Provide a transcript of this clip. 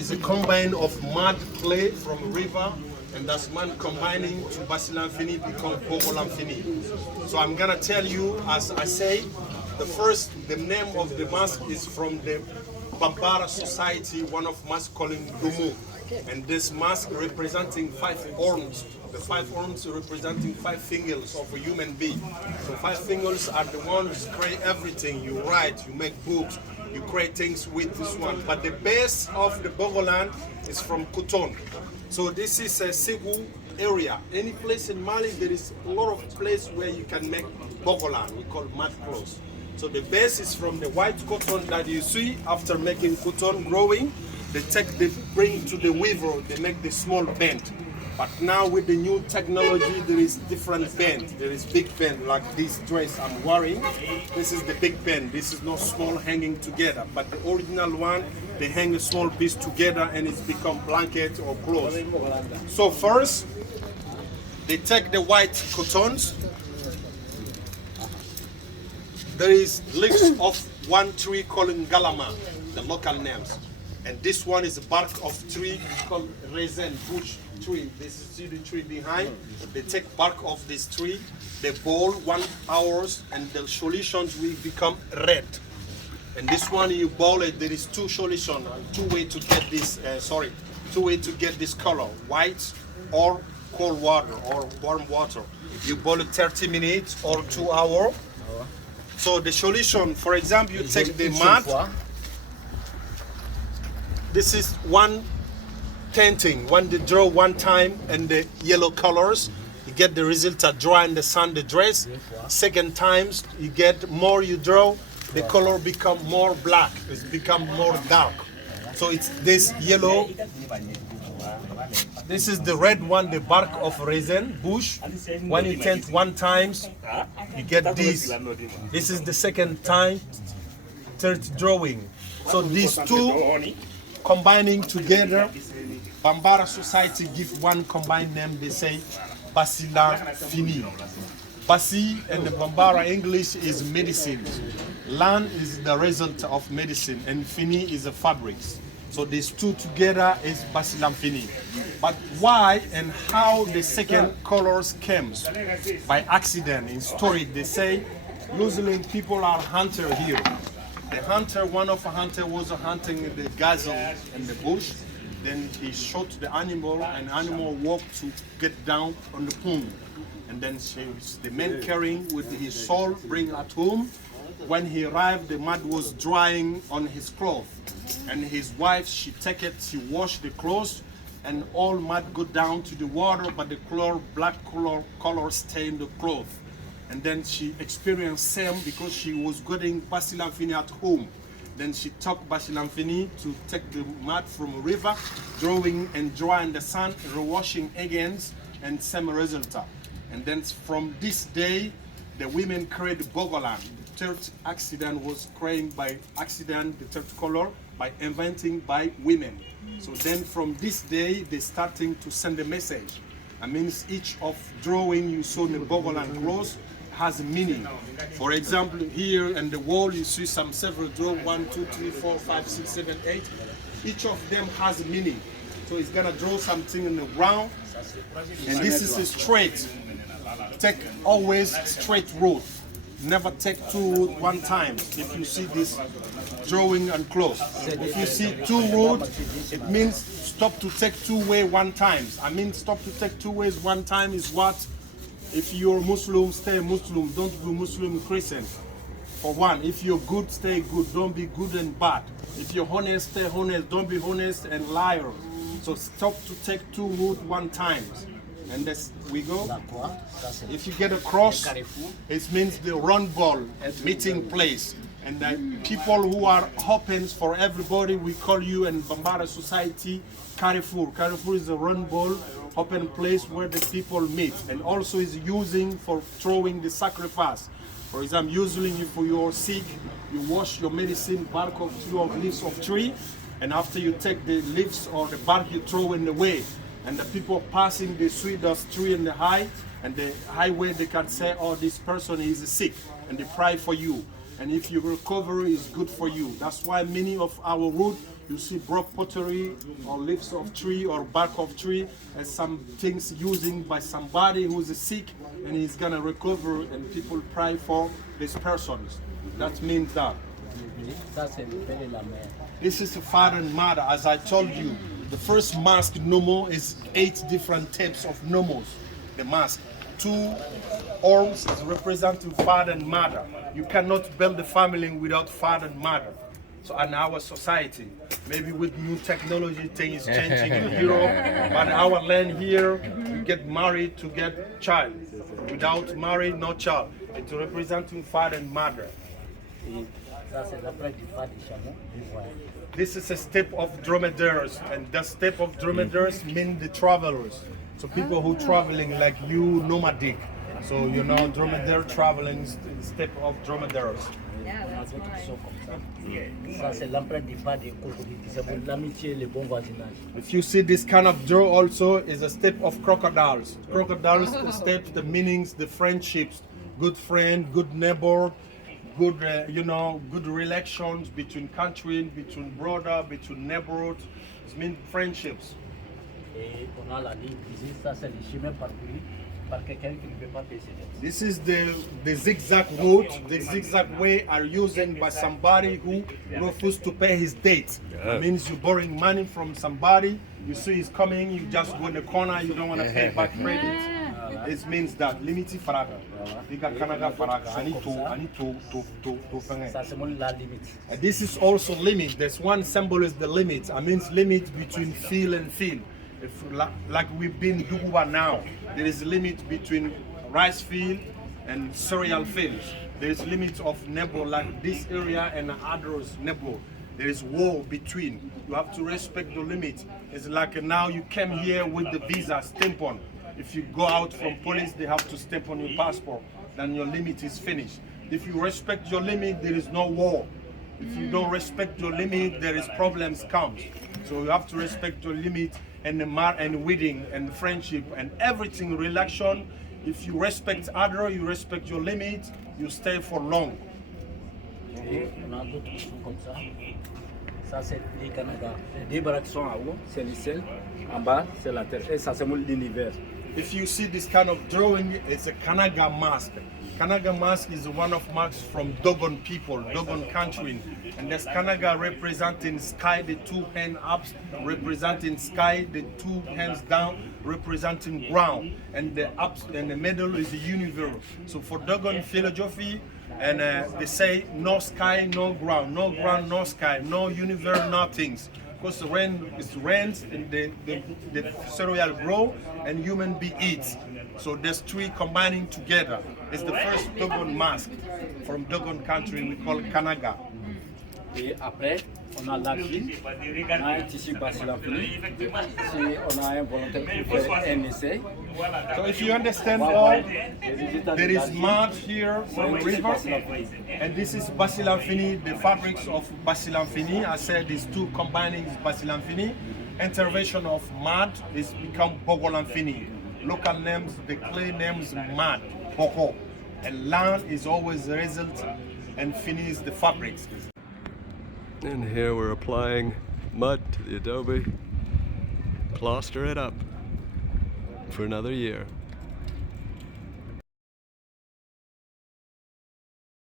It's a combine of mud clay from a river, and that's man combining to Basilan Fini become Bogolan Fini. So I'm gonna tell you, as I say, the name of the mask is from the Bambara society, one of mask calling Dumu. And this mask representing 5 horns. The 5 horns representing 5 fingers of a human being. So 5 fingers are the ones who create everything. You write, you make books, you create things with this one. But the base of the Bogolan is from Coton. So this is a Segu area. Any place in Mali, there is a lot of place where you can make Bogolan. We call mud clothes. So the base is from the white cotton that you see after making cotton growing. They bring to the weaver, they make the small band. But now with the new technology, there is different band. There is big band like this dress I'm wearing. This is the big band. This is not small hanging together. But the original one, they hang a small piece together and it's become blanket or clothes. So first, they take the white cottons. There is leaves of one tree called Galama, the local names. And this one is the bark of tree called resin, bush tree. This is the tree behind. They take bark of this tree, they boil 1 hour, and the solutions will become red. And this one you boil it, there is 2 solutions, 2 ways to get this, 2 ways to get this color, white or cold water or warm water. You boil it 30 minutes or 2 hours. So the solution, for example, you take the mud. This is one tinting, when they draw 1 time and the yellow colors, you get the result of dry in the sun, the dress. Second times, you get more you draw, the color become more black, it's become more dark. So it's this yellow. This is the red one, the bark of resin, bush. When you tint 1 time, you get this. This is the second time, third drawing. So these 2 combining together, Bambara society give one combined name, they say Basilan Fini. Basi and the Bambara English is medicine. Lan is the result of medicine and Fini is the fabrics. So these 2 together is Basilan Fini. But why and how the second colors came? By accident. In story they say usually people are hunter here. The hunter, one of the hunter was hunting the gazelle in the bush. Then he shot the animal and the animal walked to get down on the pond. And then the man carrying with his soul bring at home. When he arrived, the mud was drying on his clothes. And his wife, she take it, she wash the clothes and all mud go down to the water, but the color, black color stay in the clothes. And then she experienced same because she was getting Basilan Fini at home. Then she took Basilan Fini to take the mud from a river, drawing and dry in the sun, rewashing again, and same result. And then from this day, the women created Bogolan. The 3rd accident was created by accident, the 3rd color, by inventing by women. So then from this day, they starting to send a message. That means each of drawing you saw in the Bogolan clothes has a meaning. For example, here in the wall you see several draw 1, 2, 3, 4, 5, 6, 7, 8. Each of them has a meaning. So it's gonna draw something in the ground, and this is a straight. Take always straight road. Never take 2 road 1 time. If you see this drawing and close, if you see 2 road, it means stop to take 2 way 1 time. I mean stop to take 2 ways 1 time is what? If you're Muslim, stay Muslim. Don't be Muslim Christian. For one, if you're good, stay good. Don't be good and bad. If you're honest, stay honest. Don't be honest and liar. So stop to take 2 road 1 time. And that's we go. If you get a cross, it means the run ball meeting place. And people who are open for everybody, we call you in Bambara society Carrefour. Carrefour is a run ball open place where the people meet, and also is using for throwing the sacrifice. For example, usually if you're sick, you wash your medicine bark of tree or leaves of tree, and after you take the leaves or the bark, you throw in the way. And the people passing the sweet dust tree in the high, and the highway, they can say, oh, this person is sick, and they pray for you. And if you recover, it's good for you. That's why many of our wood, you see broke pottery or leaves of tree or bark of tree as some things using by somebody who's sick and he's gonna recover, and people pray for this person. That means that. This is the father and mother. As I told you, the first mask nomo is 8 different types of nomos. The mask. 2 arms is representing father and mother. You cannot build a family without father and mother. So in our society, maybe with new technology, things changing in Europe, but our land here, you get married to get child. Without married, no child. It's representing father and mother. This is a step of dromedaries, and the step of dromedaries mean the travelers. So people who traveling like you, nomadic. So you know, dromedary traveling, step of dromedaries. Yeah, that's why. If you see this kind of draw also is a step of crocodiles. Crocodiles, the steps, the meanings, the friendships, good friend, good neighbor, good, good relations between country, between brother, between neighborhood. It means friendships. This is the zigzag route. The zigzag way are used by somebody who refuses to pay his debt. It means you're borrowing money from somebody, you see he's coming, you just go in the corner, you don't want to pay back credit. It means that limiti faraga. This is also limit. There's one symbol is the limit. I means limit between field and field. If, like we've been Duguba now, there is a limit between rice field and cereal fields. There is limit of neighbor like this area and others neighbor. There is wall between. You have to respect the limit. It's like now you came here with the visa stamp on. If you go out from police, they have to stamp on your passport. Then your limit is finished. If you respect your limit, there is no war. If you don't respect your limit, there is problems comes. So you have to respect your limit and the wedding and friendship and everything relation. If you respect other, you respect your limit, you stay for long. Ça c'est les Canada. Les 2 baraques sont en haut, c'est le ciel. En bas, c'est la terre. Et ça c'est l'univers. If you see this kind of drawing, it's a Kanaga mask. Kanaga mask is one of masks from Dogon people, Dogon country. And this Kanaga representing sky, the 2 hands up, representing sky, the 2 hands down, representing ground. And the up and the middle is the universe. So for Dogon philosophy, and they say no sky, no ground, no ground, no sky, no universe, no things. Because the rain is rains and the cereal grow and human be eats. So there's 3 combining together. It's the first Dogon mask from Dogon country we call Kanaga. Et après, on a l'argile, on a un tissu basilafini, si on a un volontaire pour faire un essai. So if you understand all, there is mud here from river, and this is Basilanfini, the fabrics of Basilanfini. I said these 2 combining is Basilanfini. Intervention of mud is become Bogolan. Local names, the clay names mud, Boko. And land is always the result, and fini is the fabrics. And here we're applying mud to the adobe, plaster it up for another year.